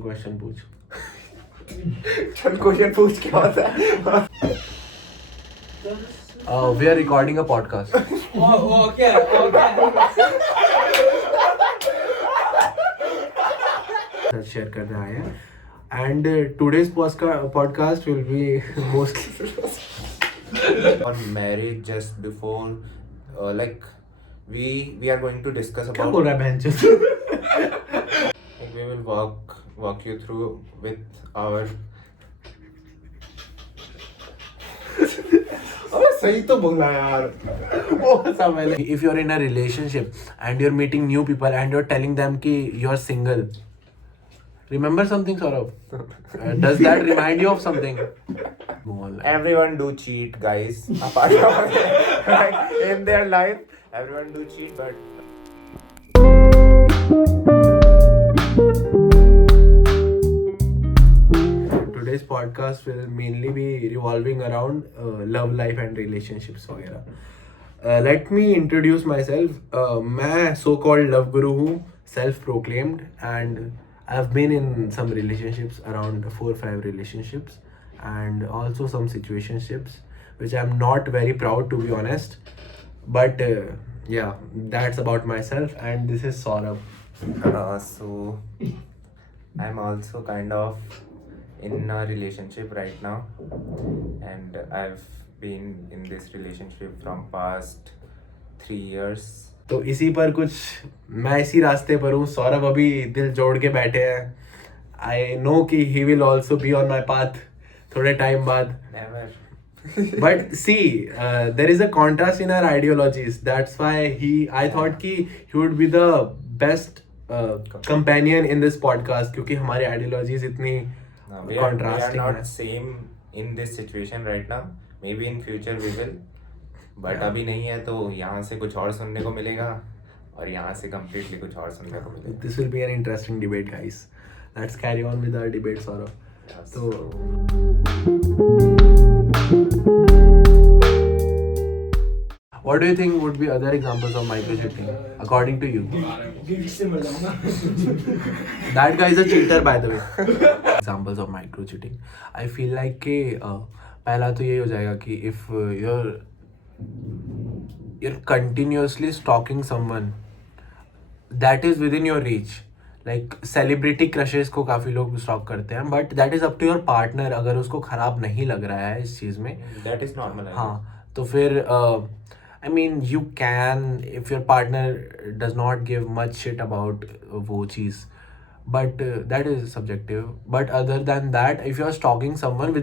चल क्वेश्चन पूछ. चल क्वेश्चन पूछ क्या होता है? We are recording a podcast. Okay. Share करने आए हैं. And today's podcast will be mostly Or marriage just before, like we are going to discuss क्या about. बोल रहा है बहनचोद? Like, we will walk you through with our. अबे सही तो बोला यार. If you're in a relationship and you're meeting new people and you're telling them कि you're single, remember something, Saurabh? Does that remind you of something? Everyone do cheat, guys. Apart from like, in their life, everyone do cheat, but Today's podcast will mainly be revolving around love life and relationships वगैरह. Let me introduce myself. मैं so called love guru हूँ, self proclaimed, and I've been in some relationships, around 4-5 relationships, and also some situationships which I'm not very proud, to be honest, but yeah, that's about myself. And this is Saurabh. so I'm also kind of in a relationship right now, and I've been in this relationship from past 3 years. तो इसी पर कुछ मैं इसी रास्ते पर हूँ. सौरभ अभी दिल जोड़ के बैठे हैं. आई नो कि he will also be on my path थोड़े टाइम बाद. Never. But see, there is a contrast in our ideologies. That's why I thought कि he would be the best companion in this podcast, क्योंकि हमारी ideologies इतनी No, we are contrasting not है. same in this situation right now. Maybe in future we will, but Yeah. अभी नहीं है, तो यहाँ से कुछ और सुनने को मिलेगा और यहाँ से completely कुछ और सुनने को मिलेगा. This will be an interesting debate, guys. Let's carry on with our debate, Saurabh. Yes. So, what do you think would be other examples of micro-cheating, according to you? That guy is a cheater, by the way. Examples of micro-cheating. I feel like कि पहला तो यही हो जाएगा कि if you're continuously stalking someone that is within your reach. Like celebrity crushes को काफ़ी लोग स्टॉक करते हैं, but that is up to your partner. अगर उसको ख़राब नहीं लग रहा है इस चीज़ में, That is normal. I हाँ, तो फिर I mean you can, if your partner does not give much shit about वो चीज़, but that is subjective. But other than that, if you are stalking someone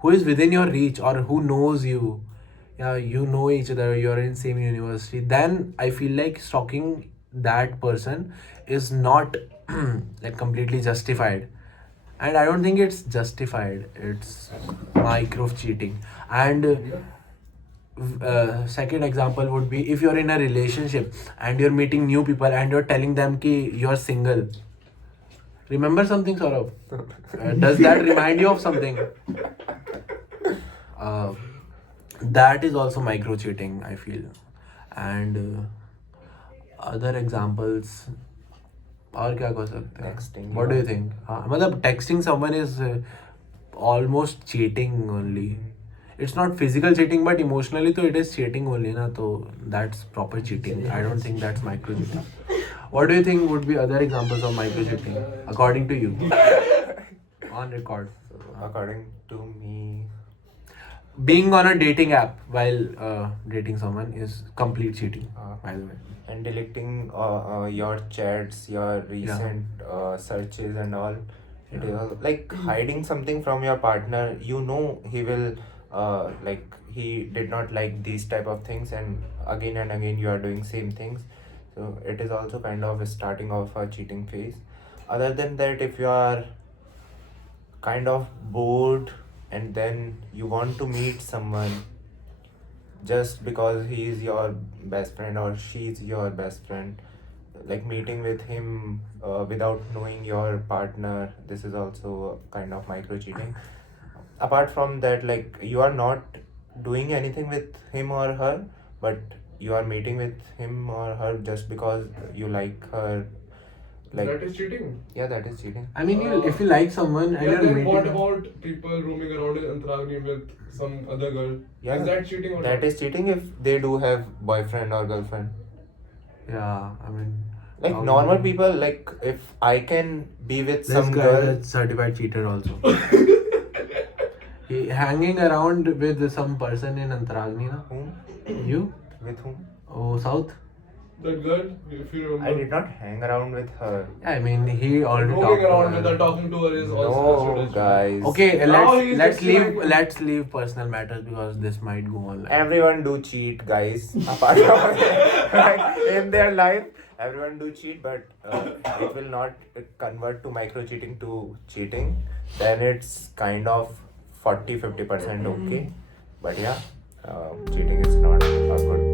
who is within your reach or who knows you, yeah, you know each other, you're in same university, then I feel like stalking that person is not like completely justified. And I don't think it's justified. It's micro cheating. And second example would be if you're in a relationship and you're meeting new people and you're telling them कि you're single. Remember something, Saurabh? Does that remind you of something? That is also micro cheating, I feel. And other examples, और क्या कर सकते हैं? Texting. What do you think? हाँ, मतलब texting someone is almost cheating only. It's not physical cheating, but emotionally तो it is cheating only ना, तो that's proper cheating. I don't think that's micro cheating. What do you think would be other examples of micro cheating, according to you? On record. So, according to me, Being on a dating app while dating someone is complete cheating, by the way. and deleting your chats, your recent searches and all. It is all, like hiding something from your partner. You know he will like he did not like these type of things, and again you are doing same things. So it is also kind of a starting of a cheating phase. Other than that, if you are kind of bored and then you want to meet someone just because he is your best friend or she is your best friend, like meeting with him without knowing your partner, this is also kind of micro cheating. Apart from that, like you are not doing anything with him or her, but you are meeting with him or her just because you like her, Like, That is cheating. yeah, that is cheating. I mean, if you like someone and Yeah, you're then what meeting, about people roaming around in Antaragni with some other girl? Yeah, Is that cheating or that not? is cheating if they do have boyfriend or girlfriend. yeah, I mean, Like how normal you- people, like if I can be with This some guy girl, is a certified cheater also. He hanging around with some person in Antaragni, na? whom? You? With whom? Oh, South? That girl, if you remember. I did not hang around with her. Yeah, I mean, he already talked Roaming to around with her, her. talking to her is also considered No, cheating. guys. Okay, Now he's let's just leave like- let's leave personal matters because this might go on. Everyone do cheat, guys. Apart from like in their life, everyone do cheat, but it will not convert to micro cheating to cheating. Then it's kind of 40-50% okay. But yeah, cheating is not a good